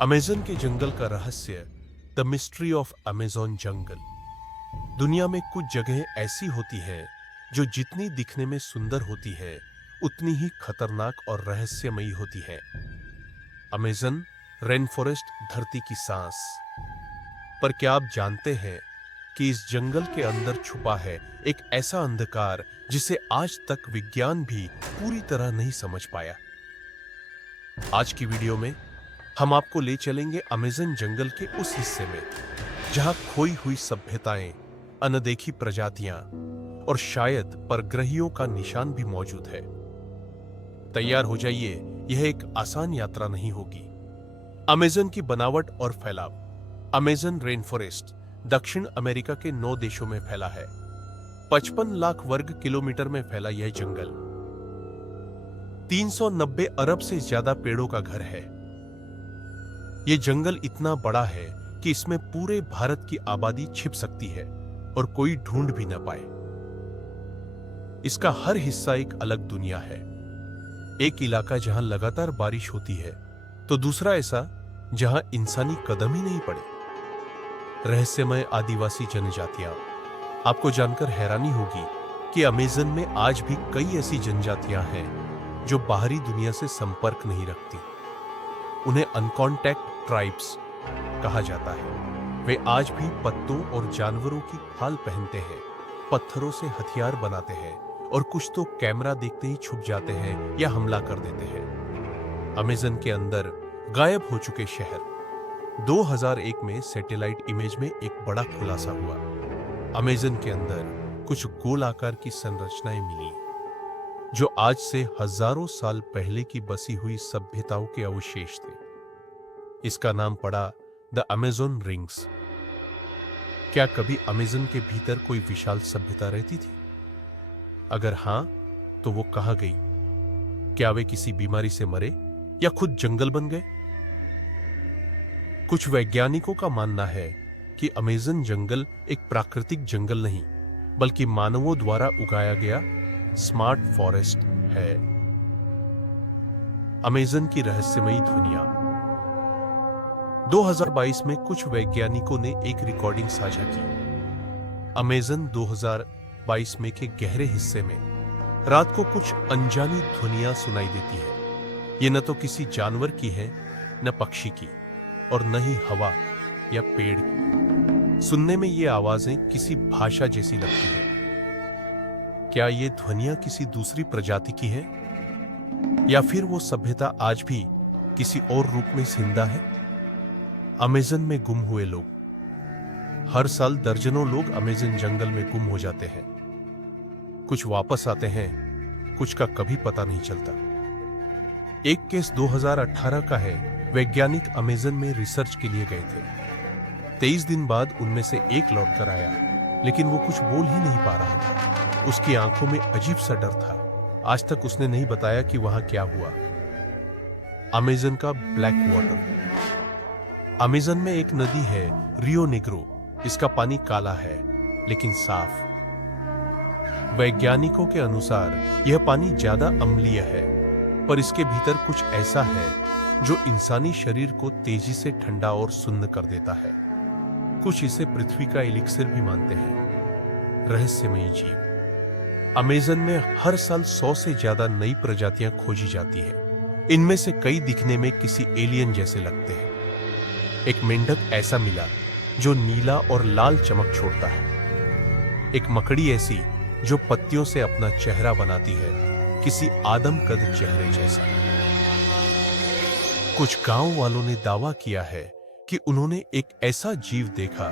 Amazon के जंगल का रहस्य, द मिस्ट्री ऑफ अमेज़न जंगल। दुनिया में कुछ जगहें ऐसी होती हैं जो जितनी दिखने में सुंदर होती है उतनी ही खतरनाक और रहस्यमयी होती है। अमेज़न रेन फॉरेस्ट धरती की सांस। पर क्या आप जानते हैं कि इस जंगल के अंदर छुपा है एक ऐसा अंधकार जिसे आज तक विज्ञान भी पूरी तरह नहीं समझ पाया। आज की वीडियो में हम आपको ले चलेंगे अमेज़न जंगल के उस हिस्से में जहां खोई हुई सभ्यताएं, अनदेखी प्रजातियां और शायद परग्रहियों का निशान भी मौजूद है। तैयार हो जाइए, यह एक आसान यात्रा नहीं होगी। अमेज़न की बनावट और फैलाव। अमेज़न रेन फॉरेस्ट दक्षिण अमेरिका के 9 देशों में फैला है। 55 लाख वर्ग किलोमीटर में फैला यह जंगल 390 अरब से ज्यादा पेड़ों का घर है। यह जंगल इतना बड़ा है कि इसमें पूरे भारत की आबादी छिप सकती है और कोई ढूंढ भी न पाए। इसका हर हिस्सा एक अलग दुनिया है। एक इलाका जहां लगातार बारिश होती है तो दूसरा ऐसा जहां इंसानी कदम ही नहीं पड़े। रहस्यमय आदिवासी जनजातियां। आपको जानकर हैरानी होगी कि अमेज़न में आज भी कई ऐसी जनजातियां हैं जो बाहरी दुनिया से संपर्क नहीं रखती। उन्हें अनकॉन्टैक्ट ट्राइब्स कहा जाता है। वे आज भी पत्तों और जानवरों की खाल पहनते हैं, पत्थरों से हथियार बनाते हैं और कुछ तो कैमरा देखते ही छुप जाते हैं या हमला कर देते हैं। अमेज़न के अंदर गायब हो चुके शहर। 2001 में सैटेलाइट इमेज में एक बड़ा खुलासा हुआ। अमेज़न के अंदर कुछ गोल आकार की संरचनाएं मिली जो आज से हजारों साल पहले की बसी हुई सभ्यताओं के अवशेष थे। इसका नाम पड़ा द अमेज़न रिंग्स। क्या कभी अमेज़न के भीतर कोई विशाल सभ्यता रहती थी? अगर हां, तो वो कहां गई? क्या वे किसी बीमारी से मरे या खुद जंगल बन गए? कुछ वैज्ञानिकों का मानना है कि अमेज़न जंगल एक प्राकृतिक जंगल नहीं, बल्कि मानवों द्वारा उगाया गया स्मार्ट फॉरेस्ट है। अमेज़न की रहस्यमयी ध्वनियां। 2022 में कुछ वैज्ञानिकों ने एक रिकॉर्डिंग साझा की। अमेज़न 2022 में के गहरे हिस्से में रात को कुछ अनजानी ध्वनियां सुनाई देती है। ये न तो किसी जानवर की है, न पक्षी की, और न ही हवा या पेड़ की। सुनने में ये आवाजें किसी भाषा जैसी लगती है। क्या ये ध्वनियां किसी दूसरी प्रजाति की है, या फिर वो सभ्यता आज भी किसी और रूप में जिंदा है? अमेज़न में गुम हुए लोग। हर साल दर्जनों लोग अमेज़न जंगल में गुम हो जाते हैं। कुछ वापस आते हैं, कुछ का कभी पता नहीं चलता। एक केस 2018 का है। वैज्ञानिक अमेज़न में रिसर्च के लिए गए थे। 23 दिन बाद उनमें से एक लौट कर आया, लेकिन वो कुछ बोल ही नहीं पा रहा था। उसकी आंखों में अजीब सा डर था। आज तक उसने नहीं बताया कि वहां क्या हुआ। अमेज़न का ब्लैक वाटर। अमेज़न में एक नदी है, रियो नेग्रो। इसका पानी काला है, लेकिन साफ। वैज्ञानिकों के अनुसार यह पानी ज्यादा अम्लीय है, पर इसके भीतर कुछ ऐसा है जो इंसानी शरीर को तेजी से ठंडा और सुन्न कर देता है। कुछ इसे पृथ्वी का एलिक्सिर भी मानते हैं। रहस्यमयी जीव। अमेज़न में हर साल 100 से ज्यादा नई प्रजातियां खोजी जाती हैं। इनमें से कई दिखने में किसी एलियन जैसे लगते हैं। एक मेंढक ऐसा मिला जो नीला और लाल चमक छोड़ता है। एक मकड़ी ऐसी जो पत्तियों से अपना चेहरा बनाती है, किसी आदमकद चेहरे जैसा। कुछ गांव वालों ने दावा किया है कि उन्होंने एक ऐसा जीव देखा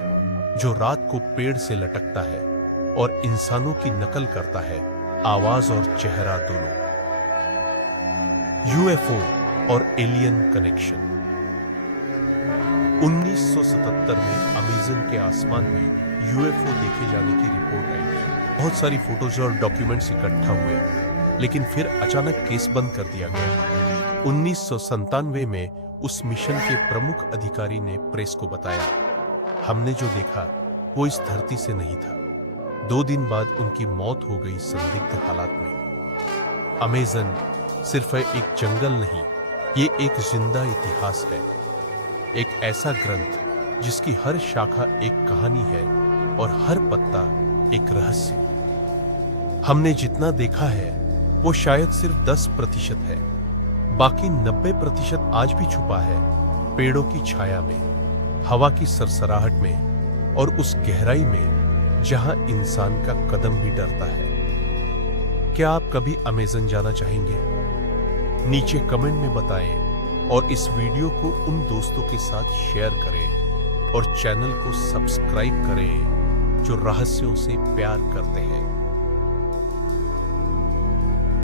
जो रात को पेड़ से लटकता है और इंसानों की नकल करता है, आवाज और चेहरा दोनों। यूएफओ और एलियन कनेक्शन। 1977 में अमेज़न के आसमान में यूएफओ देखे जाने की रिपोर्ट आई थी। बहुत सारी फोटोज और डॉक्यूमेंट्स इकट्ठा हुए, लेकिन फिर अचानक केस बंद कर दिया गया। 1997 में उस मिशन के प्रमुख अधिकारी ने प्रेस को बताया, हमने जो देखा वो इस धरती से नहीं था। 2 दिन बाद उनकी मौत हो गई संदिग्ध हालात में। अमेज़न सिर्फ एक जंगल नहीं, ये एक जिंदा इतिहास है। एक ऐसा ग्रंथ जिसकी हर शाखा एक कहानी है और हर पत्ता एक रहस्य। हमने जितना देखा है वो शायद सिर्फ 10% है, बाकी 90% आज भी छुपा है पेड़ों की छाया में, हवा की सरसराहट में और उस गहराई में जहां इंसान का कदम भी डरता है। क्या आप कभी अमेज़न जाना चाहेंगे? नीचे कमेंट में बताएं और इस वीडियो को उन दोस्तों के साथ शेयर करें और चैनल को सब्सक्राइब करें जो रहस्यों से प्यार करते हैं।